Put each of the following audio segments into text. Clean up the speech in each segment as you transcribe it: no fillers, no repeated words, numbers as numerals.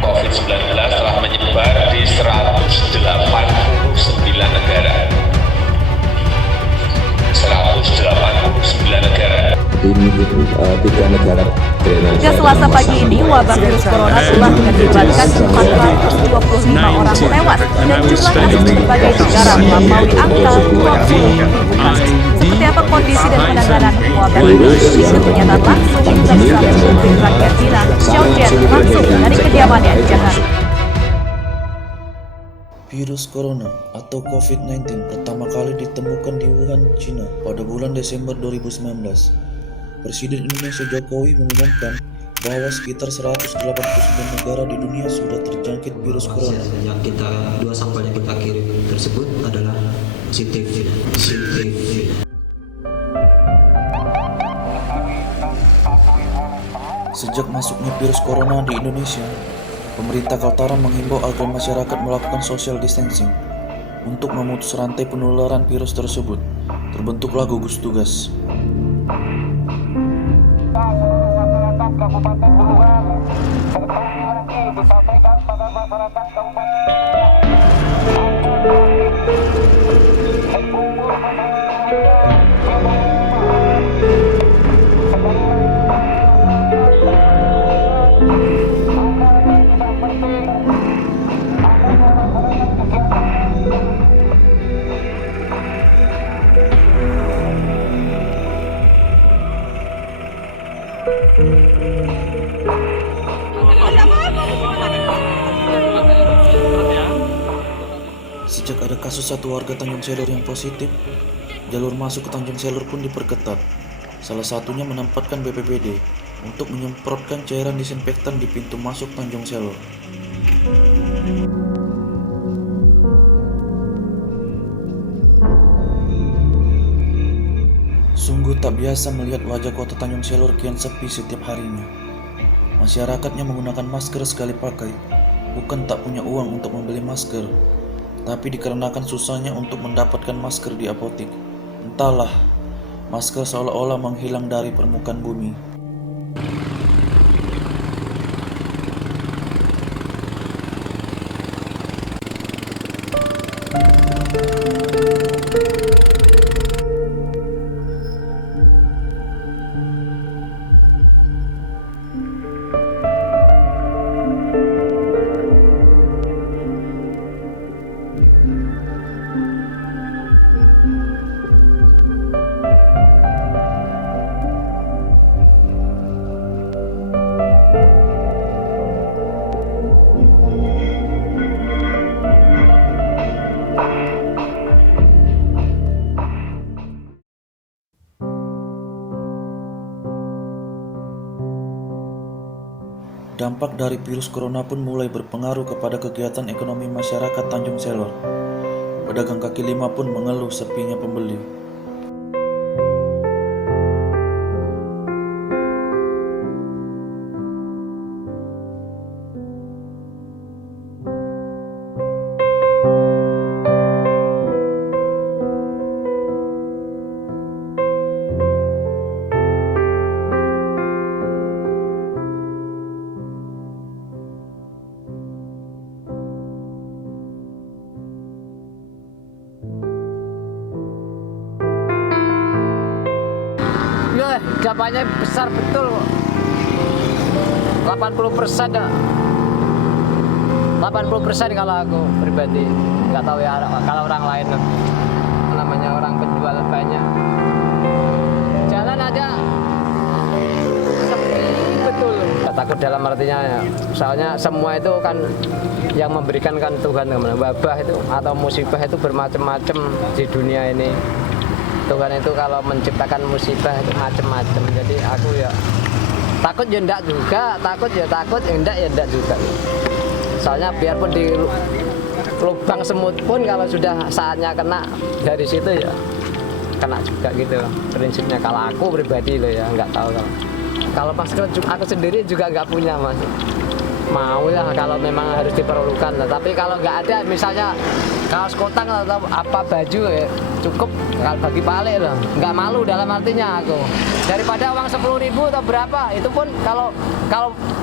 COVID-19 telah menyebar di 189 negara. 189 negara. Di 3 negara. Hingga Selasa pagi ini, wabah virus corona telah mengakibatkan 425 orang tewas dan jumlahnya di berbagai negara melampaui angka 20.000 kasus. Seperti apa kondisi dan penanganan wabah ini? Berikut pernyataan langsung Duta Besar Republik Rakyat Cina, Xiao Jian, langsung dari kediamannya di Jakarta. Virus corona atau COVID-19 pertama kali ditemukan di Wuhan, China pada bulan Desember 2019. Presiden Indonesia Jokowi mengumumkan bahwa sekitar 189 negara di dunia sudah terjangkit virus corona. Yang dua sampel yang kita kirim tersebut adalah positif. Sejak masuknya virus corona di Indonesia, pemerintah Kaltara menghimbau agar masyarakat melakukan social distancing untuk memutus rantai penularan virus tersebut. Terbentuklah gugus tugas. Kabupaten Bulungan bertemu lagi disampaikan pada masyarakat kabupaten Sejak ada kasus satu warga Tanjung Selor yang positif, jalur masuk ke Tanjung Selor pun diperketat. Salah satunya menempatkan BPBD untuk menyemprotkan cairan disinfektan di pintu masuk Tanjung Selor. Sungguh tak biasa melihat wajah kota Tanjung Selor kian sepi setiap harinya. Masyarakatnya menggunakan masker sekali pakai, bukan tak punya uang untuk membeli masker, tapi dikarenakan susahnya untuk mendapatkan masker di apotik. Entahlah, masker seolah-olah menghilang dari permukaan bumi. Dampak dari virus corona pun mulai berpengaruh kepada kegiatan ekonomi masyarakat Tanjung Selor. Pedagang kaki lima pun mengeluh sepinya pembeli. Dampaknya besar betul, 80% dah. 80% kalau aku pribadi, nggak tahu ya kalau orang lain, namanya orang penjual banyak. Jalan aja sepi betul, nggak takut dalam artinya ya. Soalnya semua itu kan yang memberikan kan Tuhan, wabah itu atau musibah itu bermacam-macam di dunia ini. Tuhan itu kalau menciptakan musibah itu macam-macam. Jadi aku ya takut ya enggak juga, takut ya takut, enggak ya enggak juga. Soalnya biarpun di lubang semut pun kalau sudah saatnya kena dari situ ya kena juga gitu prinsipnya. Kalau aku pribadi loh ya, nggak tahu kalau masker aku sendiri juga nggak punya Mas. Mau lah kalau memang harus diperlukan, tapi kalau nggak ada misalnya kaos kotang atau apa baju ya cukup kalau bagi pale loh, nggak malu dalam artinya aku daripada uang 10.000 atau berapa itu pun kalau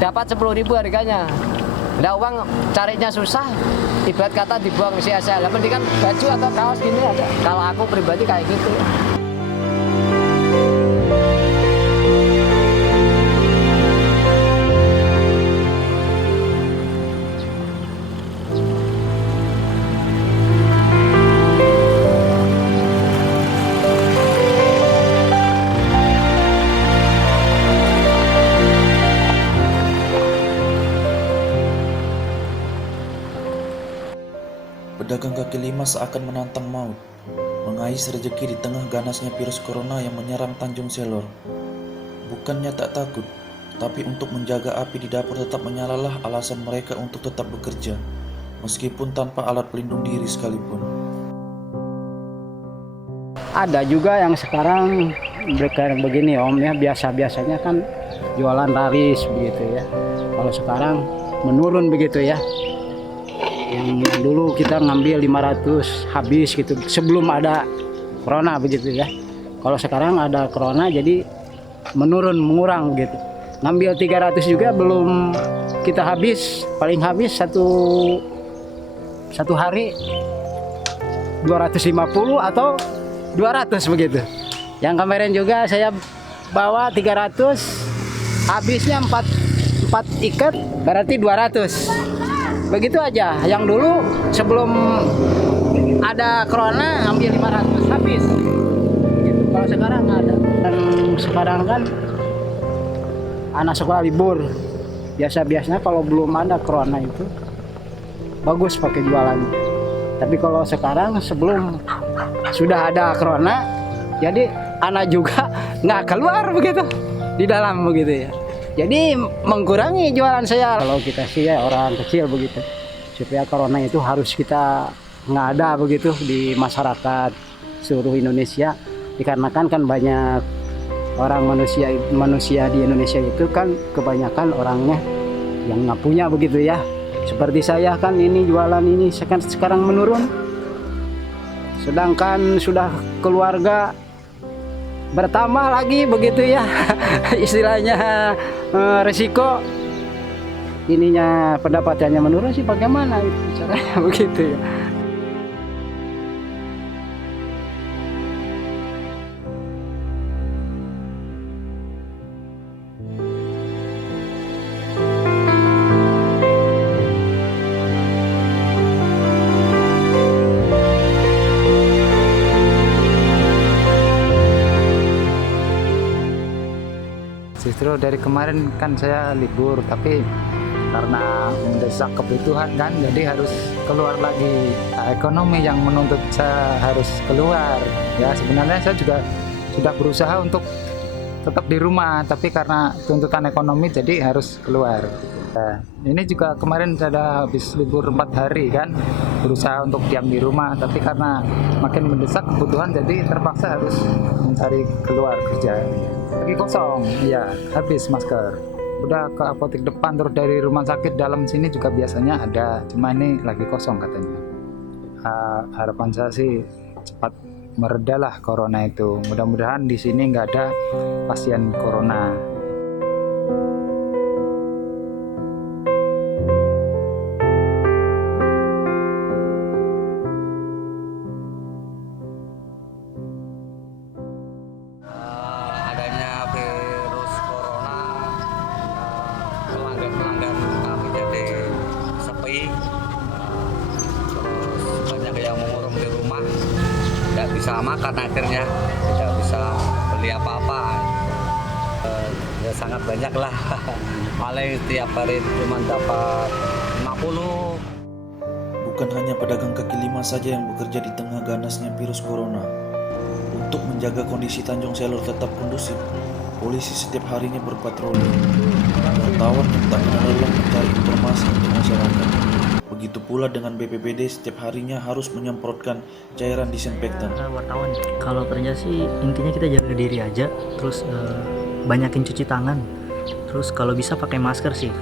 dapat 10.000 harganya nggak uang carinya susah, ibarat kata dibuang sia-sia. Lah mendingan baju atau kaos gini ada. Kalau aku pribadi kayak gitu. Pedagang kaki lima seakan menantang maut, mengais rezeki di tengah ganasnya virus corona yang menyerang Tanjung Selor. Bukannya tak takut, tapi untuk menjaga api di dapur tetap menyalalah alasan mereka untuk tetap bekerja, meskipun tanpa alat pelindung diri sekalipun. Ada juga yang sekarang mereka yang begini Om ya, biasanya kan jualan laris begitu ya. Kalau sekarang menurun begitu ya. Yang dulu kita ngambil 500 habis gitu sebelum ada corona begitu ya. Kalau sekarang ada corona jadi mengurang gitu. Ngambil 300 juga belum kita habis, paling habis satu hari 250 atau 200 begitu. Yang kemarin juga saya bawa 300, habisnya 4 ikat berarti 200. Begitu aja. Yang dulu sebelum ada corona ambil 500 habis. Gitu. Kalau sekarang nggak ada. Dan sekarang kan anak sekolah libur. Biasanya kalau belum ada corona itu bagus pakai jualannya. Tapi kalau sekarang sebelum sudah ada corona, jadi anak juga nggak keluar begitu di dalam begitu ya. Jadi mengurangi jualan saya. Kalau kita sih ya orang kecil begitu, supaya corona itu harus kita nggak ada begitu di masyarakat seluruh Indonesia. Dikarenakan kan banyak orang manusia di Indonesia itu kan kebanyakan orangnya yang nggak punya begitu ya. Seperti saya kan ini jualan ini sekarang menurun. Sedangkan sudah keluarga bertambah lagi begitu ya. Istilahnya resiko ininya pendapatannya menurun sih bagaimana itu caranya begitu ya. Justru dari kemarin kan saya libur, tapi karena mendesak kebutuhan kan, jadi harus keluar lagi. Nah, ekonomi yang menuntut saya harus keluar. Ya sebenarnya saya juga sudah berusaha untuk tetap di rumah, tapi karena tuntutan ekonomi jadi harus keluar. Nah, ini juga kemarin saya habis libur 4 hari kan, berusaha untuk diam di rumah, tapi karena makin mendesak kebutuhan jadi terpaksa harus mencari keluar kerja. Lagi kosong, ya habis masker. Udah ke apotek depan, terus dari rumah sakit dalam sini juga biasanya ada, cuma ini lagi kosong katanya. Harapan saya sih cepat meredalah corona itu. Mudah-mudahan di sini nggak ada pasien corona. pelanggan kami jadi sepi, terus banyak yang mengurung di rumah, tidak bisa makan, akhirnya tidak bisa beli apa-apa. Ya sangat banyak lah. Paling tiap hari cuma dapat 50. Bukan hanya pedagang kaki lima saja yang bekerja di tengah ganasnya virus corona. Untuk menjaga kondisi Tanjung Selor tetap kondusif, polisi setiap harinya berpatroli. Wartawan yang tak kenal lelah mencari informasi untuk masyarakat. Begitu pula dengan BPBD setiap harinya harus menyemprotkan cairan disinfektan. Wartawan, kalau kerja sih intinya kita jaga diri aja, terus banyakin cuci tangan, terus kalau bisa pakai masker sih,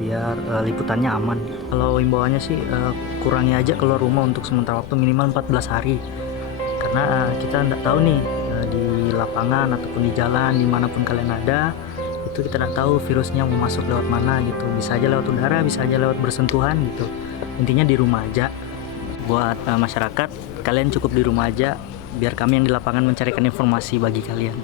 biar liputannya aman. Kalau imbauannya sih kurangi aja keluar rumah untuk sementara waktu minimal 14 hari, karena kita nggak tahu nih di lapangan ataupun di jalan dimanapun kalian ada, itu kita nggak tahu virusnya mau masuk lewat mana gitu, bisa aja lewat udara, bisa aja lewat bersentuhan gitu. Intinya di rumah aja. Buat masyarakat, kalian cukup di rumah aja, biar kami yang di lapangan mencarikan informasi bagi kalian.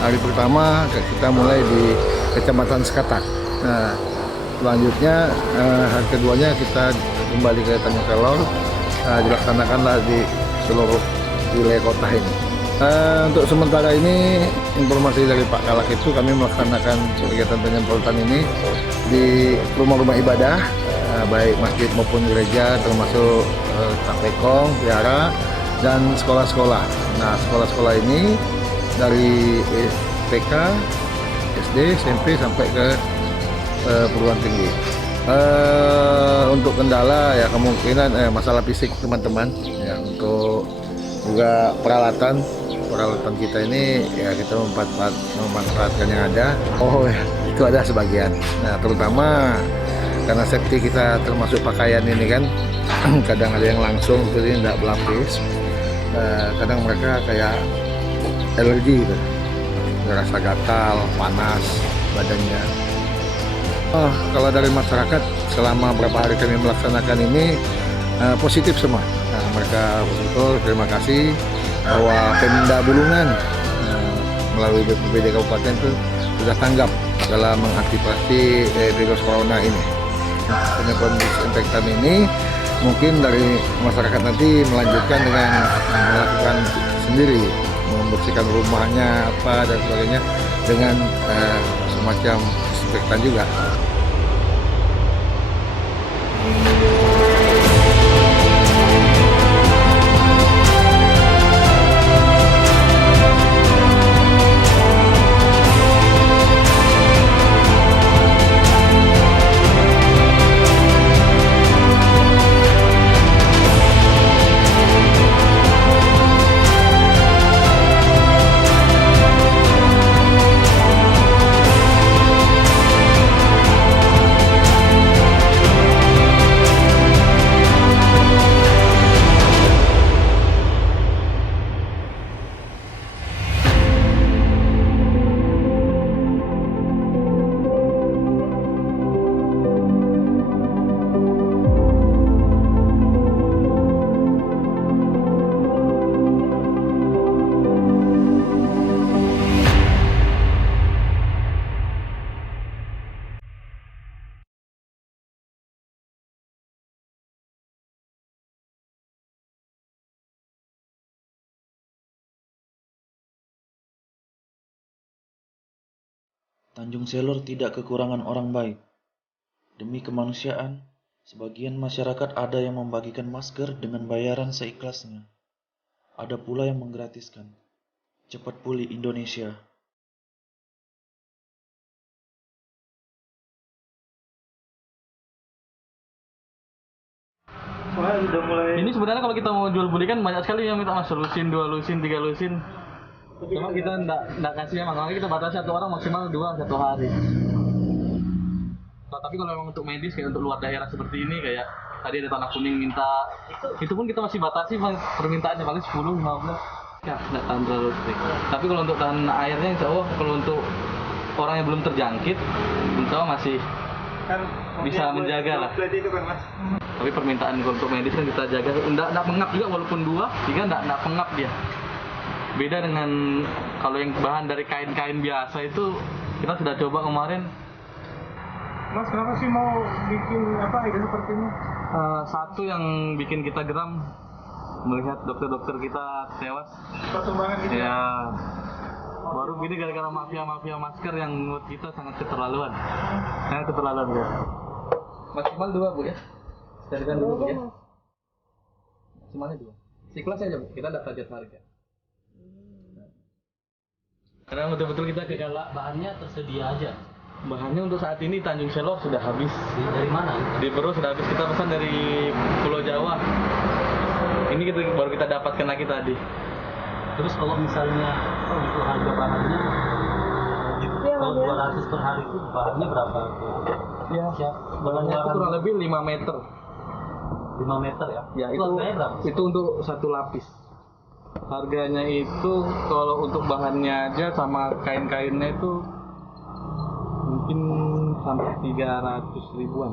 Hari pertama kita mulai di Kecamatan Sekatak. Nah, selanjutnya hari keduanya kita kembali ke Tanjung Selor, dilaksanakanlah di seluruh wilayah kota ini. Untuk sementara ini informasi dari Pak Kalak itu kami melaksanakan kegiatan penyemprotan ini di rumah-rumah ibadah, baik masjid maupun gereja, termasuk tapekong, wihara, dan sekolah-sekolah. Nah, sekolah-sekolah ini dari TK, SD, SMP sampai ke perguruan tinggi. Untuk kendala ya kemungkinan masalah fisik teman-teman. Ya, untuk juga peralatan kita ini ya kita memanfaatkan yang ada. Oh ya, itu ada sebagian. Nah, terutama karena safety kita termasuk pakaian ini kan, kadang ada yang langsung jadi tidak berlapis. Kadang mereka kayak alergi gitu, ngerasa gatal, panas badannya. Kalau dari masyarakat selama beberapa hari kami melaksanakan ini positif semua. Nah, mereka betul terima kasih bahwa Pemda Bulungan melalui BPBD Kabupaten itu sudah tanggap dalam mengantisipasi virus corona ini. Penyemprotan disinfektan ini mungkin dari masyarakat nanti melanjutkan dengan melakukan sendiri, membersihkan rumahnya apa dan sebagainya dengan semacam disinfektan juga. Tanjung Selor tidak kekurangan orang baik. Demi kemanusiaan, sebagian masyarakat ada yang membagikan masker dengan bayaran seikhlasnya. Ada pula yang menggratiskan. Cepat pulih Indonesia. Ini sebenarnya kalau kita mau jual beli kan banyak sekali yang minta mas lusin, 2 lusin, 3 lusin. Cuma kita enggak kasih ya, makanya kita batasi 1 orang maksimal 2 1 hari. Nah, tapi kalau memang untuk medis kayak untuk luar daerah seperti ini kayak tadi ada tanah kuning minta, itu pun kita masih batasi permintaannya paling 10 15. Ya, enggak tahan terlalu strict. Tapi kalau untuk tahan airnya insya Allah kalau untuk orang yang belum terjangkit insya Allah masih bisa menjaga lah. Tapi permintaan untuk medis kan kita jaga, enggak pengap juga walaupun 2, 3 enggak pengap dia. Beda dengan kalau yang bahan dari kain-kain biasa itu kita sudah coba kemarin. Mas, kenapa sih mau bikin ide seperti ini? Satu yang bikin kita geram melihat dokter-dokter kita tewas. Perkembangan gitu ya. Baru gini gara-gara mafia masker yang menurut kita sangat keterlaluan. Sangat keterlaluan ya. Maksimal 2 Bu ya. Carikan dulu Bu ya. Maksimalnya 2. Siklas aja Bu, kita dapat target harga. Karena betul-betul kita segala bahannya tersedia aja. Bahannya untuk saat ini Tanjung Selor sudah habis. Dari mana? Di Peru sudah habis, kita pesan dari Pulau Jawa. Ini baru kita dapatkan lagi tadi. Terus kalau misalnya untuk harga bahannya kalau 200 per hari itu bahannya berapa? Ya, bahannya itu kurang lebih 5 meter. 5 meter ya? Ya, itu untuk 1 lapis. Harganya itu kalau untuk bahannya aja sama kain-kainnya itu mungkin sampai 300 ribuan.